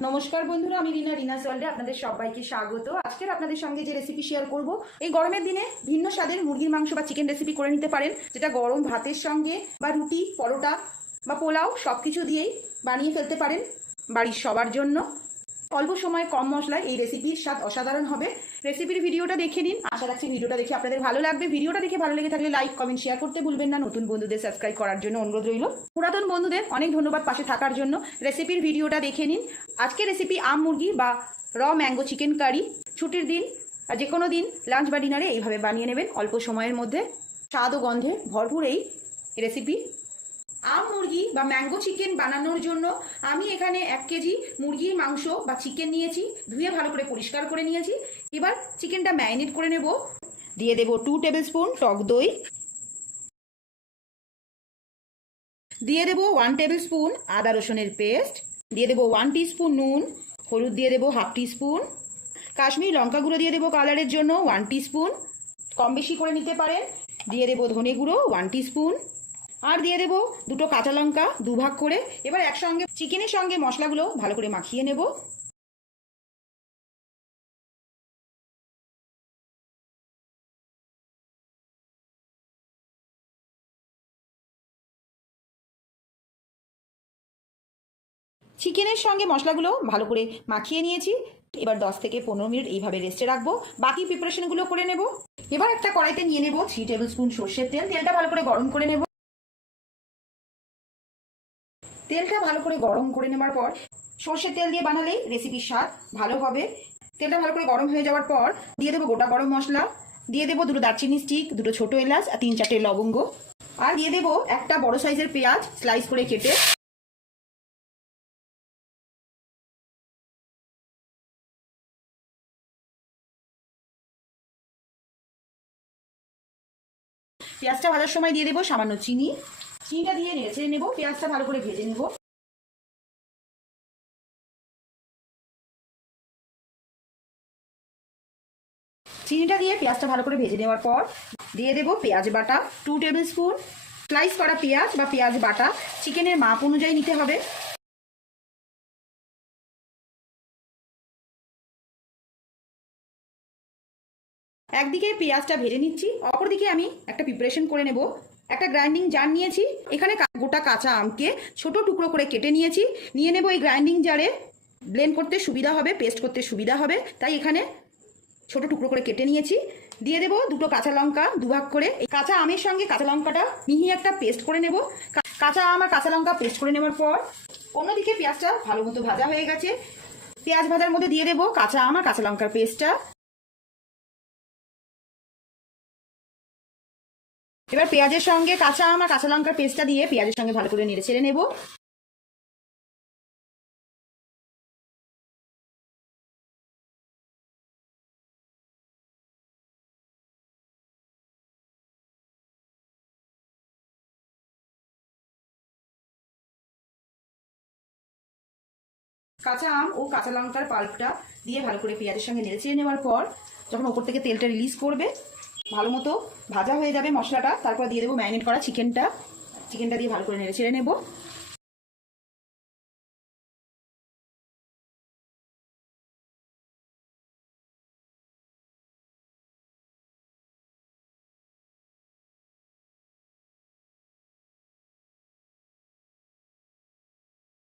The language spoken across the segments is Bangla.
নমস্কার বন্ধুরা, আমি রিনা রিনা ওয়ার্ল্ডে আপনাদের সবাইকে স্বাগত। আজকের আপনাদের সঙ্গে যে রেসিপি শেয়ার করব, এই গরমের দিনে ভিন্ন স্বাদের মুরগির মাংস বা চিকেন রেসিপি করে নিতে পারেন, যেটা গরম ভাতের সঙ্গে বা রুটি, পরোটা বা পোলাও সব কিছু দিয়েই বানিয়ে ফেলতে পারেন বাড়ির সবার জন্য। অল্প সময় কম মশলায় এই রেসিপির স্বাদ অসাধারণ হবে। রেসিপির ভিডিওটা দেখে নিন। আশা রাখছি ভিডিওটা দেখে আপনাদের ভালো লাগবে। ভিডিওটা দেখে ভালো লেগে থাকলে লাইক কমেন্ট শেয়ার করতে ভুলবেন না। নতুন বন্ধুদের সাবস্ক্রাইব করার জন্য অনুরোধ রইল। পুরাতন বন্ধুদের অনেক ধন্যবাদ পাশে থাকার জন্য। রেসিপির ভিডিওটা দেখে নিন। আজকের রেসিপি আম মুরগি বা র ম্যাঙ্গো চিকেন কারি ছুটির দিন, আর যে কোনো দিন লাঞ্চ বা ডিনারে এইভাবে বানিয়ে নেবেন অল্প সময়ের মধ্যে। স্বাদ ও গন্ধে ভরপুর এই রেসিপি আম মুরগি বা ম্যাঙ্গো চিকেন বানানোর জন্য আমি এখানে এক কেজি মুরগির মাংস বা চিকেন নিয়েছি, ধুয়ে ভালো করে পরিষ্কার করে নিয়েছি। এবার চিকেনটা ম্যারিনেট করে নেব। দিয়ে দেব টু টেবিল স্পুন টক দই। দিয়ে দেব ওয়ান টেবিল স্পুন আদা রসুনের পেস্ট দিয়ে দেবো ওয়ান স্পুন নুন, হলুদ দিয়ে দেবো হাফ স্পুন কাশ্মীর লঙ্কা গুঁড়ো দিয়ে দেবো কালারের জন্য ওয়ান স্পুন কম বেশি করে নিতে পারেন, দিয়ে দেবো ধনে গুঁড়ো ওয়ান স্পুন আর দিয়ে দেবো দুটো কাঁচা লঙ্কা দুভাগ করে, এবার একসঙ্গে চিকেনের সঙ্গে মশলাগুলো ভালো করে মাখিয়ে নেব। চিকেনের সঙ্গে মশলাগুলো ভালো করে মাখিয়ে নিয়েছি। এবার দশ থেকে পনেরো মিনিট এইভাবে রেস্টে রাখব। বাকি প্রিপারেশনগুলো করে নেব। এবার একটা কড়াইতে নিয়ে নেব থ্রি টেবিল স্পুন সর্ষের তেল। তেলটা ভালো করে গরম করে নেব। তেলটা ভালো করে গরম করে নেবার পর সর্ষের তেল দিয়ে বানালেই রেসিপির স্বাদ ভালো হবে। তেলটা ভালো করে গরম হয়ে যাওয়ার পর দিয়ে দেবো গোটা গরম মশলা। দিয়ে দেবো দুটো দারচিনি স্টিক দুটো ছোট এলাচ, আর তিন চারটে লবঙ্গ। আর দিয়ে দেবো একটা বড় সাইজের পেঁয়াজ স্লাইস করে কেটে পেঁয়াজটা ভাজার সময় দিয়ে দেবো সামান্য চিনি। চিনিটা দিয়ে নেড়ে নেব, পেঁয়াজটা ভালো করে ভেজে নেব। চিনিটা দিয়ে পেঁয়াজটা ভালো করে ভেজে নেওয়ার পর দিয়ে দেবো পেঁয়াজ বাটা টু টেবিল স্পুন স্লাইস করা পেঁয়াজ বা পেঁয়াজ বাটা। চিকেনের মাপ অনুযায়ী নিতে হবে। একদিকে পেঁয়াজটা ভেজে নিচ্ছি, অপরদিকে আমি একটা প্রিপারেশন করে নেব। একটা গ্রাইন্ডিং জার নিয়েছি, এখানে গোটা কাঁচা আমকে ছোট টুকরো করে কেটে নিয়েছি। নিয়ে নেব এই গ্রাইন্ডিং জারে ব্লেন্ড করতে সুবিধা হবে পেস্ট করতে সুবিধা হবে, তাই এখানে ছোট টুকরো করে কেটে নিয়েছি। দিয়ে দেবো দুটো কাঁচা লঙ্কা দুভাগ করে। এই কাঁচা আমের সঙ্গে কাঁচা লঙ্কাটা মিহি একটা পেস্ট করে নেব। কাঁচা আম আর কাঁচা লঙ্কা পেস্ট করে নেওয়ার পর, অন্যদিকে পেঁয়াজটা ভালো মতো ভাজা হয়ে গেছে। পেঁয়াজ ভাজার মধ্যে দিয়ে দেবো কাঁচা আম আর কাঁচা লঙ্কার পেস্টটা এবার পেঁয়াজের সঙ্গে কাঁচা আম আর কাঁচা লঙ্কার পেস্টটা দিয়ে পেঁয়াজের সঙ্গে ভালো করে নেড়ে ছেড়ে নেব। কাঁচা আম ও কাঁচা লঙ্কার পাল্পটা দিয়ে ভালো করে পেঁয়াজের সঙ্গে নেড়ে চেড়ে নেওয়ার পর যখন ওপর থেকে তেলটা রিলিজ করবে ভালো মতো ভাজা হয়ে যাবে মশলাটা। তারপর দিয়ে দেবো ম্যারিনেট করা চিকেনটা। চিকেনটা দিয়ে ভালো করে নেড়ে ছেড়ে নেব।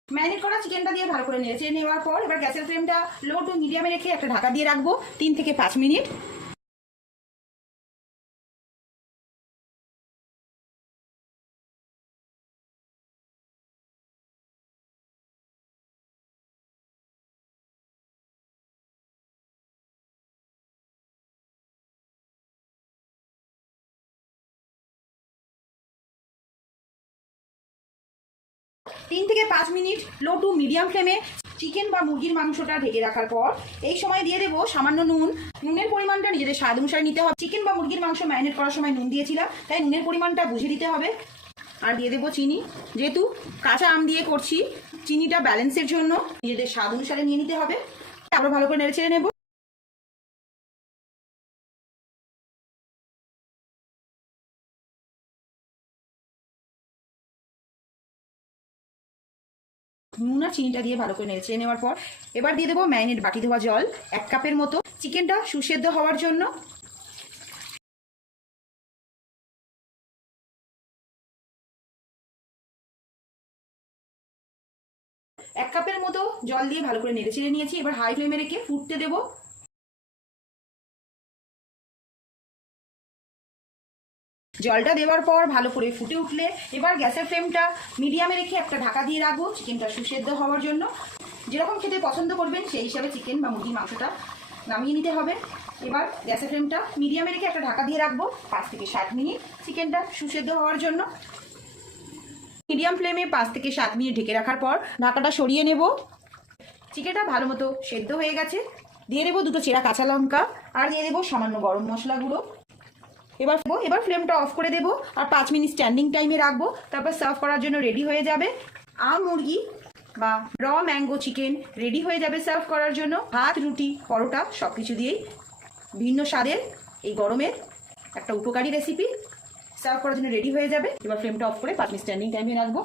ম্যারিনেট করা চিকেনটা দিয়ে ভালো করে নেড়ে চেড়ে নেওয়ার পর এবার গ্যাসের ফ্লেমটা লো টু মিডিয়ামে রেখে একটা ঢাকা দিয়ে রাখব তিন থেকে পাঁচ মিনিট। তিন থেকে পাঁচ মিনিট লো টু মিডিয়াম ফ্লেমে চিকেন বা মুরগির মাংসটা ঢেকে রাখার পর এই সময় দিয়ে দেবো সামান্য নুন। নুনের পরিমাণটা নিজেদের স্বাদ অনুসারে নিতে হবে। চিকেন বা মুরগির মাংস ম্যারিনেট করার সময় নুন দিয়েছিলাম, তাই নুনের পরিমাণটা বুঝে দিতে হবে। আর দিয়ে দেবো চিনি। যেহেতু কাঁচা আম দিয়ে করছি, চিনিটা ব্যালেন্সের জন্য নিজেদের স্বাদ অনুসারে নিয়ে নিতে হবে। আরও ভালো করে নেড়ে ছেড়ে নেব। নুন আর চিনিটা দিয়ে ভালো করে নেড়ে নেওয়ার পর এবার দিয়ে দেবো ম্যারিনেট বাটি ধোয়া জল, এক কাপের মতো। চিকেনটা সুসেদ্ধ হওয়ার জন্য এক কাপের মতো জল দিয়ে ভালো করে নেড়ে চেড়ে নিয়েছি। এবার হাই ফ্লেমে রেখে ফুটতে দেবো জলটা দেওয়ার পর ভালো করে ফুটে উঠলে, এবার গ্যাসের ফ্লেমটা মিডিয়ামে রেখে একটা ঢাকা দিয়ে রাখব চিকেনটা সুসেদ্ধ হওয়ার জন্য। যেরকম খেতে পছন্দ করবেন, সেই হিসাবে চিকেন বা মুরগির মাংসটা নামিয়ে নিতে হবে। এবার গ্যাসের ফ্লেমটা মিডিয়ামে রেখে একটা ঢাকা দিয়ে রাখব পাঁচ থেকে ষাট মিনিট চিকেনটা সুসেদ্ধ হওয়ার জন্য। মিডিয়াম ফ্লেমে পাঁচ থেকে সাত মিনিট ঢেকে রাখার পর ঢাকাটা সরিয়ে নেব। চিকেনটা ভালো মতো সেদ্ধ হয়ে গেছে। দিয়ে দেবো দুটো চেরা কাঁচা লঙ্কা আর দিয়ে দেবো সামান্য গরম মশলা গুঁড়ো। এবার এবার ফ্লেমটা অফ করে দেবো আর পাঁচ মিনিট স্ট্যান্ডিং টাইমে রাখব, তারপর সার্ভ করার জন্য রেডি হয়ে যাবে। আম মুরগি বা র ম্যাঙ্গো চিকেন রেডি হয়ে যাবে সার্ভ করার জন্য। ভাত, রুটি, পরোটা সব কিছু দিয়েই ভিন্ন স্বাদের এই গরমের একটা উপকারী রেসিপি সার্ভ করার জন্য রেডি হয়ে যাবে। এবার ফ্লেমটা অফ করে পাঁচ মিনিট স্ট্যান্ডিং টাইমে রাখব।